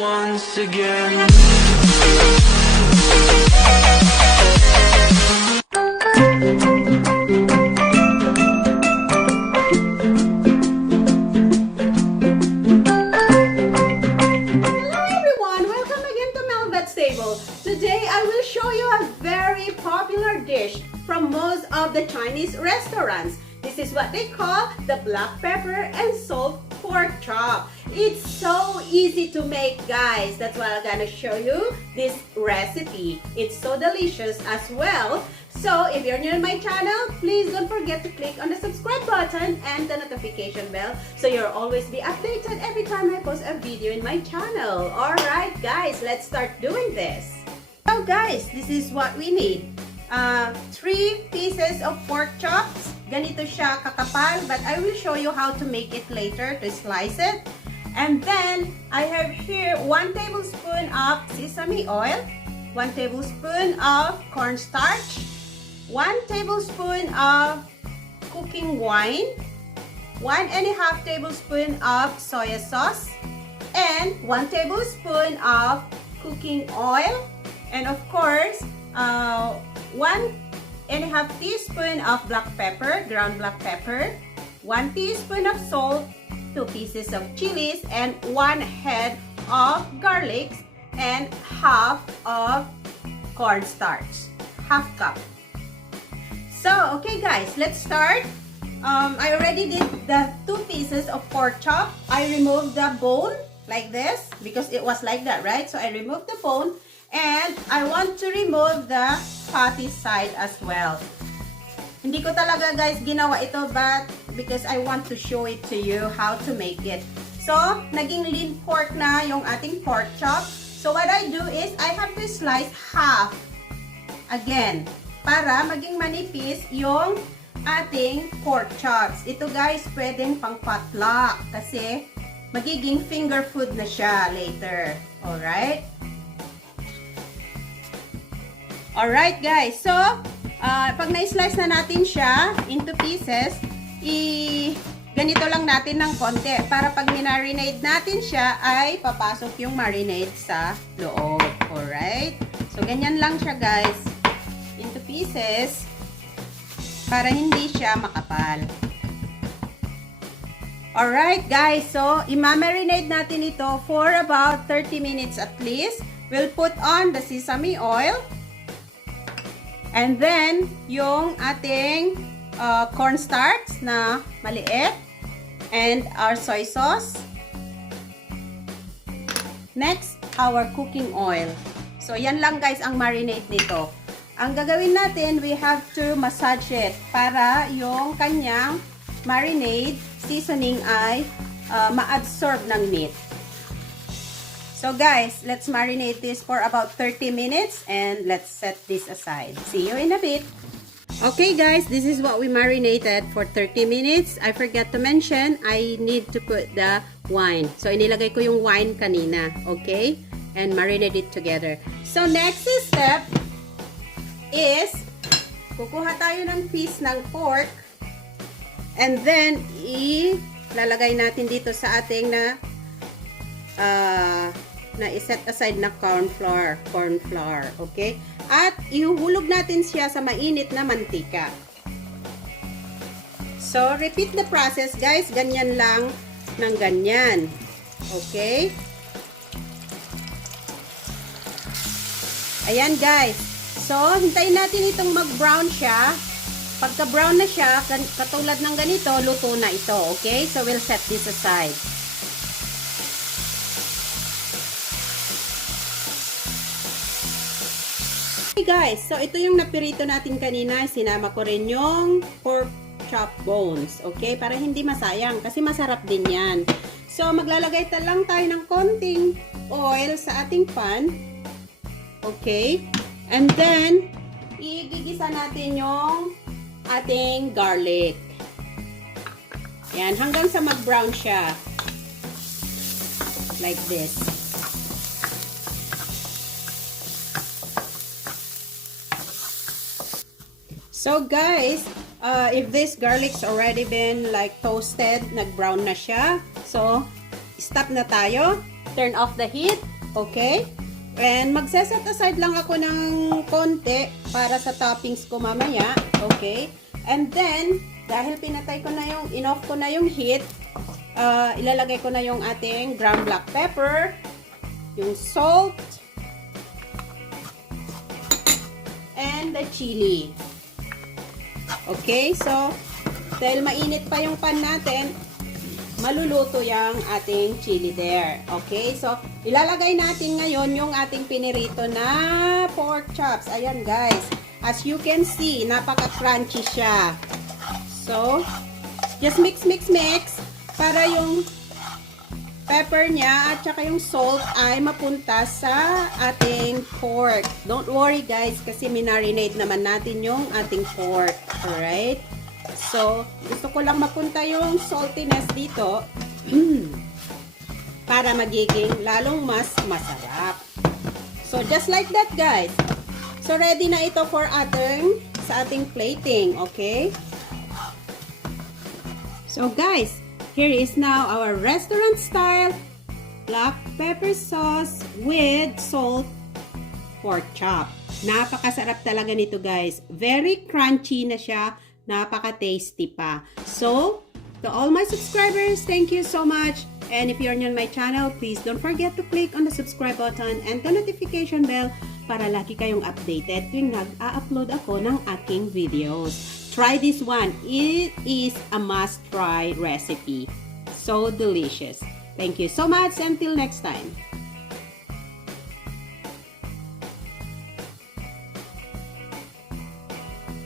once again. Today I will show you a very popular dish from most of the Chinese restaurants. This is what they call the black pepper and salt pork chop. It's so easy to make, guys. That's why I'm gonna show you this recipe. It's so delicious as well. So if you're new to my channel, please don't forget to click on the subscribe button and the notification bell so you'll always be updated every time I post a video in my channel. Alright guys, let's start doing this. So guys, this is what we need. 3 pieces of pork chops. Ganito siya kakapal, but I will show you how to make it later to slice it. And then I have here 1 tablespoon of sesame oil, 1 tablespoon of cornstarch, 1 tablespoon of cooking wine, 1.5 tablespoon of soy sauce, and 1 tablespoon of cooking oil, and of course 1.5 teaspoon of black pepper, ground black pepper, 1 teaspoon of salt, 2 pieces of chilies, and 1 head of garlic, and half of cornstarch, half cup. So, okay guys, let's start. I already did the 2 pieces of pork chop. I removed the bone like this because it was like that, right? So, I removed the bone and I want to remove the fatty side as well. Hindi ko talaga guys ginawa ito, but because I want to show it to you how to make it. So, naging lean pork na yung ating pork chop. So, what I do is I have to slice half again para maging manipis yung ating pork chops. Ito guys, pwedeng pang potluck kasi magiging finger food na siya later. Alright? Alright guys, so pag na-slice na natin siya into pieces, ganito lang natin ng konti para pag minarinade natin siya ay papasok yung marinade sa loob. Alright? So ganyan lang siya guys, into pieces para hindi siya makapal. Alright guys, so imamarinade natin ito for about 30 minutes at least. We'll put on the sesame oil. And then, yung ating cornstarch na maliit. And our soy sauce. Next, our cooking oil. So, yan lang guys ang marinade nito. Ang gagawin natin, we have to massage it para yung kanyang marinade seasoning ay ma-absorb ng meat. So guys, let's marinate this for about 30 minutes and let's set this aside. See you in a bit. Okay guys, this is what we marinated for 30 minutes. I forgot to mention, I need to put the wine. So inilagay ko yung wine kanina, okay? And marinate it together. So next step is kukuha tayo ng piece ng pork and then ilalagay natin dito sa ating na i-set aside na corn flour, okay? At ihuhulog natin siya sa mainit na mantika. So, repeat the process, guys. Ganyan lang ng ganyan. Okay? Ayan, guys. So, hintayin natin itong mag-brown siya. Pagka-brown na siya, katulad ng ganito, luto na ito, okay? So, we'll set this aside. Okay guys, so ito yung napirito natin kanina, sinama ko rin yung pork chop bones, okay? Para hindi masayang, kasi masarap din yan. So, maglalagay lang tayo ng konting oil sa ating pan, okay? And then, igigisa natin yung ating garlic. Yan, hanggang sa mag-brown siya. Like this. So guys, if this garlic's already been like toasted, nag-brown na siya. So, stop na tayo. turn off the heat. Okay? And magse-set aside lang ako ng konti para sa toppings ko mamaya. Okay? And then, dahil pinatay ko na yung, in-off ko na yung heat, ilalagay ko na yung ating ground black pepper, yung salt, and the chili. Okay? So, dahil mainit pa yung pan natin, maluluto yung ating chili there. Okay? So, ilalagay natin ngayon yung ating pinirito na pork chops. Ayan guys. As you can see, napaka-crunchy siya. So, just mix para yung pepper niya at saka yung salt ay mapunta sa ating pork. Don't worry guys kasi minarinate naman natin yung ating pork. Alright? So, gusto ko lang mapunta yung saltiness dito para magiging lalong mas masarap. So, just like that guys. So, ready na ito for sa ating plating. Okay? So, guys, here is now our restaurant style black pepper sauce with salt pork chop. Napakasarap talaga nito guys. Very crunchy na siya. Napaka-tasty pa. So, to all my subscribers, thank you so much. And if you're new on my channel, please don't forget to click on the subscribe button and the notification bell para lagi kayong updated tuwing nag-a-upload ako ng aking videos. Try this one. It is a must-try recipe. So delicious. Thank you so much. Until next time.